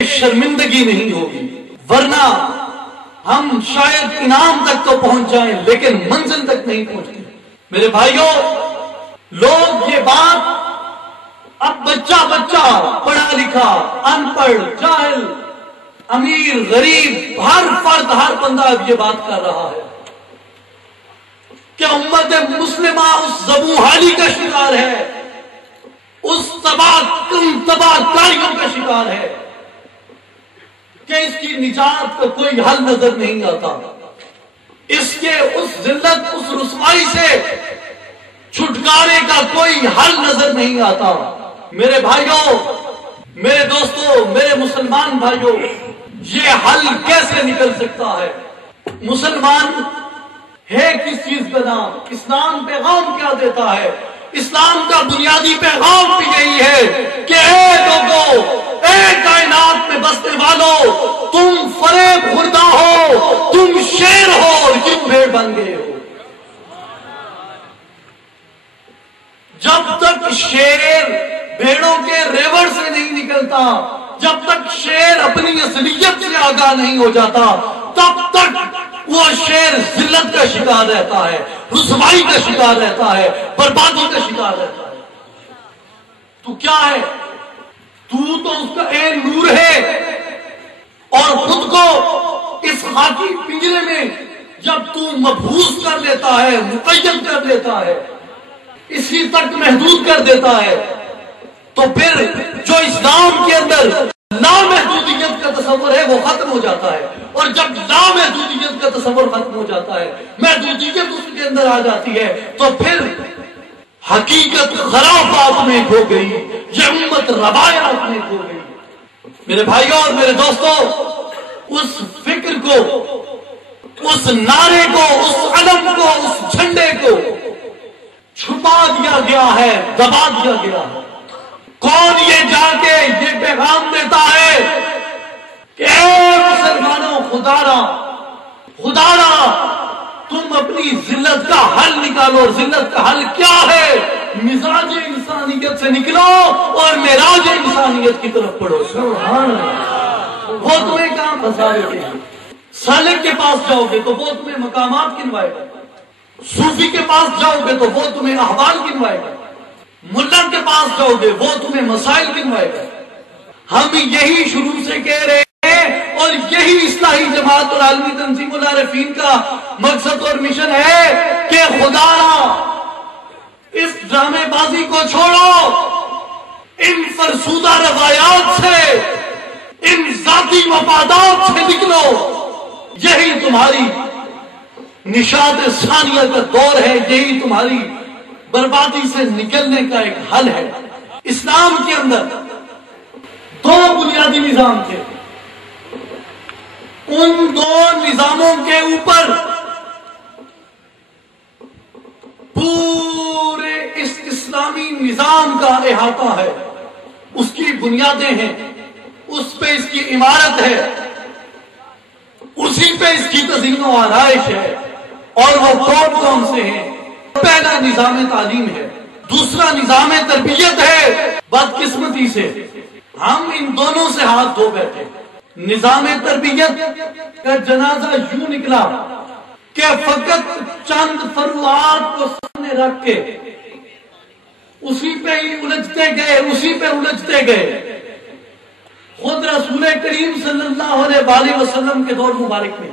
شرمندگی نہیں ہوگی، ورنہ ہم شاید انعام تک تو پہنچ جائیں لیکن منزل تک نہیں پہنچتے۔ میرے بھائیوں، لوگ یہ بات اب بچہ پڑھا لکھا، ان پڑھ، جاہل، امیر، غریب، ہر فرد، ہر بندہ اب یہ بات کر رہا ہے کہ امت مسلمہ اس زبونحالی کا شکار ہے، اس تباہ کاریوں کا شکار ہے کہ اس کی نجات کا کوئی حل نظر نہیں آتا، اس کے اس ذلت، اس رسوائی سے چھٹکارے کا کوئی حل نظر نہیں آتا۔ میرے بھائیوں، میرے دوستوں، میرے مسلمان بھائیوں، یہ حل کیسے نکل سکتا ہے؟ مسلمان ہے کس چیز کا نام؟ اسلام پیغام کیا دیتا ہے؟ اسلام کا بنیادی پیغام بھی یہی ہے کہ اے لوگوں، اے کائنات میں بسنے والوں، تم فریب خوردہ ہو، تم شیر ہو اور کیوں بھیڑ بن گئے ہو۔ جب تک شیر بھیڑوں کے ریوڑ سے نہیں نکلتا، جب تک شیر اپنی اصلیت سے آگاہ نہیں ہو جاتا، تب تک وہ شیر ذلت کا شکار رہتا ہے، رسوائی کا شکار رہتا ہے، بربادی کا شکار رہتا ہے۔ تو کیا ہے؟ تو اس کا عین نور ہے، اور خود کو اس خاکی پنجرے میں جب تو مبہوس کر لیتا ہے، مقید کر لیتا ہے، اسی تک محدود کر دیتا ہے، تو پھر جو اسلام کے اندر لامحدودیت کا تصور ہے وہ ختم ہو جاتا ہے، اور جب لامحدودیت کا تصور ختم ہو جاتا ہے، محدودیت اس کے اندر آ جاتی ہے، تو پھر حقیقت خرافات میں کھو گئی، یہ امت روایات میں کھو گئی۔ میرے بھائیوں اور میرے دوستوں، اس فکر کو، اس نعرے کو، اس علم کو، اس جھنڈے کو چھپا دیا گیا ہے، دبا دیا گیا ہے۔ کون یہ جا کے یہ پیغام دیتا ہے کہ اے مسلمانوں، خدا را تم اپنی ذلت کا حل نکالو، اور ذلت کا حل کیا ہے؟ مزاج انسانیت سے نکلو اور معراج انسانیت کی طرف پڑھو۔ سبحان اللہ۔ وہ تمہیں کہاں پھنسا دیتے ہیں؟ سالک کے پاس جاؤ گے تو وہ تمہیں مقامات گنوائے گا، صوفی کے پاس جاؤ گے تو وہ تمہیں احوال گنوائے گا، ملا کے پاس جاؤ گے وہ تمہیں مسائل گنوائے گا۔ ہم یہی شروع سے کہہ رہے ہیں، اور یہی اصلاحی جماعت اور عالمی تنظیم العارفین کا مقصد اور مشن ہے کہ خدا اس ڈرامے بازی کو چھوڑو، ان فرسودہ روایات سے، ان ذاتی مفادات سے نکلو۔ یہی تمہاری نشاط ثانیہ کا دور ہے، یہی تمہاری بربادی سے نکلنے کا ایک حل ہے۔ اسلام کے اندر دو بنیادی نظام تھے، ان دو نظاموں کے اوپر پورے اس اسلامی نظام کا احاطہ ہے، اس کی بنیادیں ہیں، اس پہ اس کی عمارت ہے، اسی پہ اس کی تزئین و آرائش ہے، اور وہ کون سے ہیں؟ پہلا نظام تعلیم ہے، دوسرا نظام تربیت ہے۔ بدقسمتی سے ہم ان دونوں سے ہاتھ دھو بیٹھے۔ نظام تربیت کا جنازہ یوں نکلا کہ فقط چند فروعات کو سامنے رکھ کے اسی پہ ہی الجھتے گئے۔ خود رسول کریم صلی اللہ علیہ وسلم کے دور مبارک میں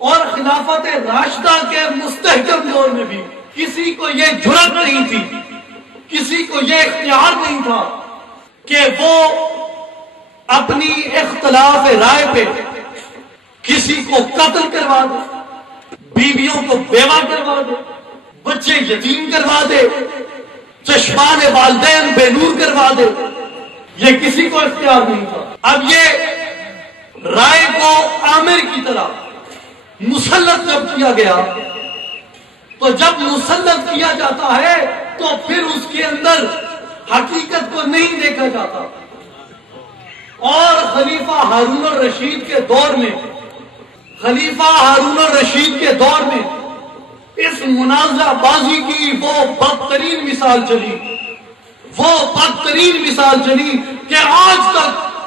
اور خلافت راشدہ کے مستحکم دور میں بھی کسی کو یہ جرأت نہیں تھی، کسی کو یہ اختیار نہیں تھا کہ وہ اپنی اختلاف رائے پہ کسی کو قتل کروا دے، بیویوں کو بیوہ کروا دے، بچے یتیم کروا دے، چشمان والدین بے نور کروا دے، یہ کسی کو اختیار نہیں تھا۔ اب یہ رائے کو عامر کی طرح مسلط جب کیا گیا، تو جب مسلط کیا جاتا ہے تو پھر اس کے اندر حقیقت کو نہیں دیکھا جاتا، اور خلیفہ ہارون الرشید کے دور میں اس منازعہ بازی کی وہ بدترین مثال چلی کہ آج تک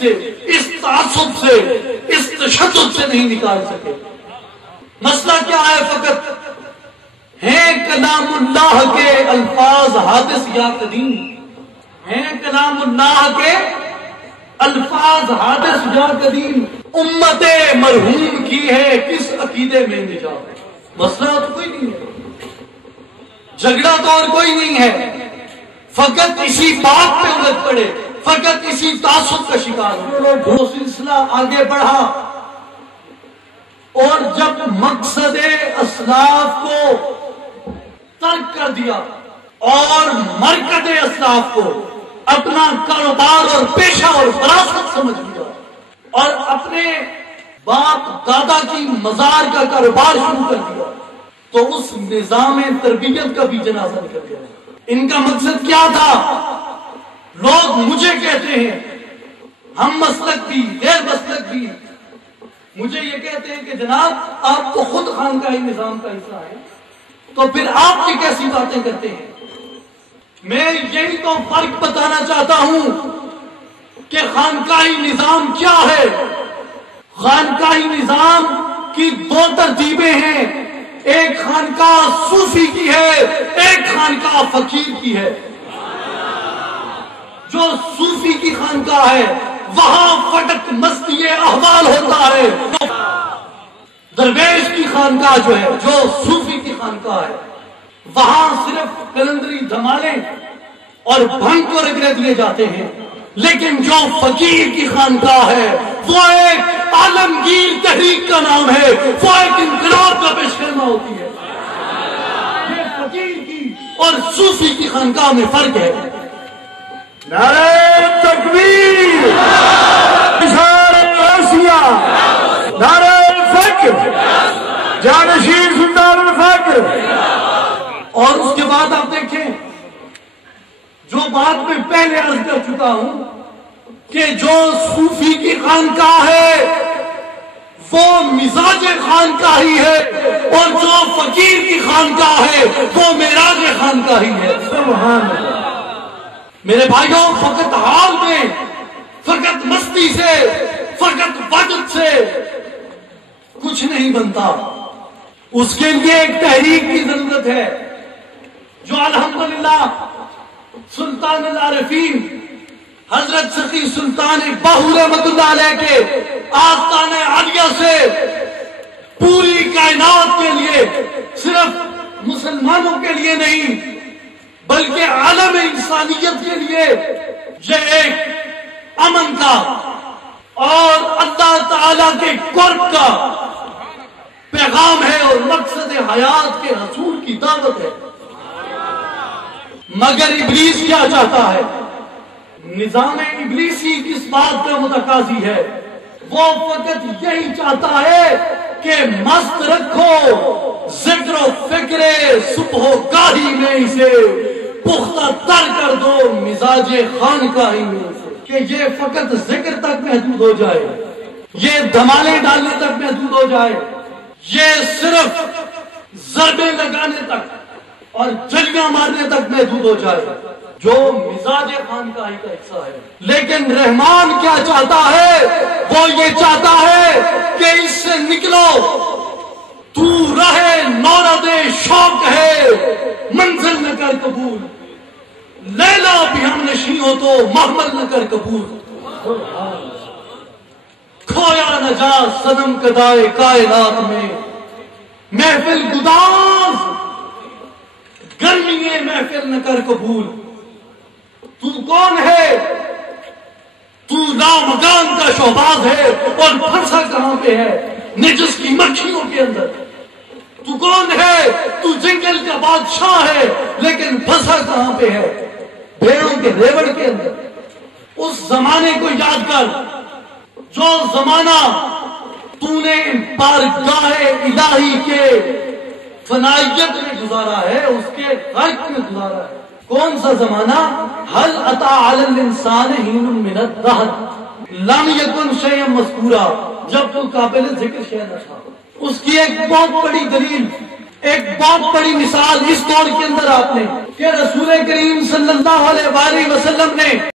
سے، اس تعصب سے، اس تشدد سے نہیں نکال سکے۔ مسئلہ کیا ہے؟ فقط ہیں کلام اللہ کے الفاظ حادث یا قدیم، ہیں کلام اللہ کے الفاظ حادث یا قدیم، امت مرحوم کی ہے کس عقیدے میں نجات۔ مسئلہ تو کوئی نہیں ہے، جھگڑا تو اور کوئی نہیں ہے، فقط اسی بات پہ الجھ پڑے، فقط اسی تعصب کا شکار ہو۔ وہ سلسلہ آگے بڑھا اور جب مقصد اسلاف کو ترک کر دیا اور مرکز اسلاف کو اپنا کاروبار اور پیشہ اور وراثت سمجھ لیا اور اپنے باپ دادا کی مزار کا کاروبار شروع کر دیا، تو اس نظام تربیت کا بھی جنازہ نکل گیا۔ ان کا مقصد کیا تھا؟ لوگ مجھے کہتے ہیں، ہم مسلک بھی غیر مسلک بھی مجھے یہ کہتے ہیں کہ جناب آپ تو خود خانقاہی نظام کا حصہ ہیں، تو پھر آپ کی کیسی باتیں کرتے ہیں؟ میں یہی تو فرق بتانا چاہتا ہوں کہ خانقاہی نظام کیا ہے۔ خانقاہی نظام کی دو ترتیبیں ہیں، ایک خانقاہ صوفی کی ہے، ایک خانقاہ فقیر کی ہے۔ جو صوفی کی خانقاہ ہے وہاں فٹک مستی احوال ہوتا ہے، درویش کی خانقاہ جو ہے، جو صوفی کی خانقاہ ہے، وہاں صرف کلندری دھمالے اور بھنگ کو رگڑے دیے جاتے ہیں۔ لیکن جو فقیر کی خانقاہ ہے وہ ایک عالمگیر تحریک کا نام ہے، وہ ایک انقلاب کا پیش خیمہ ہوتی ہے۔ یہ فقیر کی اور صوفی کی خانقاہ میں فرق ہے۔ نعرہ تکبیر، نعرہ فخر، جانشین سلطان الفقر۔ اور اس کے بعد آپ دیکھیں جو بات میں پہلے عرض کر چکا ہوں کہ جو صوفی کی خانقاہ ہے وہ مزاج خانقاہی ہے اور جو فقیر کی خانقاہ ہے وہ معراج خانقاہی ہے۔ سبحان اللہ۔ میرے بھائیوں، فقط حال میں، فقط مستی سے، فقط وجد سے کچھ نہیں بنتا، اس کے لیے ایک تحریک کی ضرورت ہے جو الحمدللہ سلطان العارفین حضرت سخی سلطان باہو رحمۃ اللہ علیہ کے آستان عالیہ سے پوری کائنات کے لیے، صرف مسلمانوں کے لیے نہیں بلکہ عالم انسانیت کے لیے یہ ایک امن کا اور اللہ تعالی کے قرب کا پیغام ہے اور مقصد حیات کے حصول کی دعوت ہے۔ مگر ابلیس کیا چاہتا ہے؟ نظام ابلیسی کس بات کا متقاضی ہے؟ وہ فقط یہی چاہتا ہے کہ مست رکھو ذکر و فکر صبح و گاہی میں اسے، پختہ تر کر دو مزاج خانقاہی میں سے، کہ یہ فقط ذکر تک محدود ہو جائے، یہ دھمالے ڈالنے تک محدود ہو جائے، یہ صرف ضربے لگانے تک اور جلیاں مارنے تک محدود ہو جائے، جو مزاج خانقاہی کا حصہ ہے۔ لیکن رحمان کیا چاہتا ہے؟ وہ یہ چاہتا ہے کہ اس سے نکلو، تو رہے نورد شوق ہے منزل نہ کر قبول، لیلا بھی ہم نشیں ہو تو محمل نہ کر قبول، کھویا نہ جا صنم کدائے کائنات میں، محفل گداز گرمی محفل نہ کر قبول۔ تو کون ہے؟ تو لامکان کا شہباز ہے اور پھنسا کہاں پہ ہے؟ نجس کی مکھیوں کے اندر۔ تو کون ہے؟ تو جنگل کا بادشاہ ہے لیکن پھنسا کہاں پہ ہے؟ بھیڑوں کے ریوڑ کے اندر۔ اس زمانے کو یاد کر جو زمانہ تو نے بارگاہ الہی کے فنائیت میں گزارا ہے، اس کے غرق میں گزارا ہے۔ کون سا زمانہ؟ هل اتى على الانسان حين من الدهر لم يكن شيئا مذكورا، جب تو قابل ذکر شے نہ تھا۔ اس کی ایک بہت بڑی دلیل، ایک بہت بڑی مثال اس دور کے اندر آپ نے کہ رسول کریم صلی اللہ علیہ وسلم نے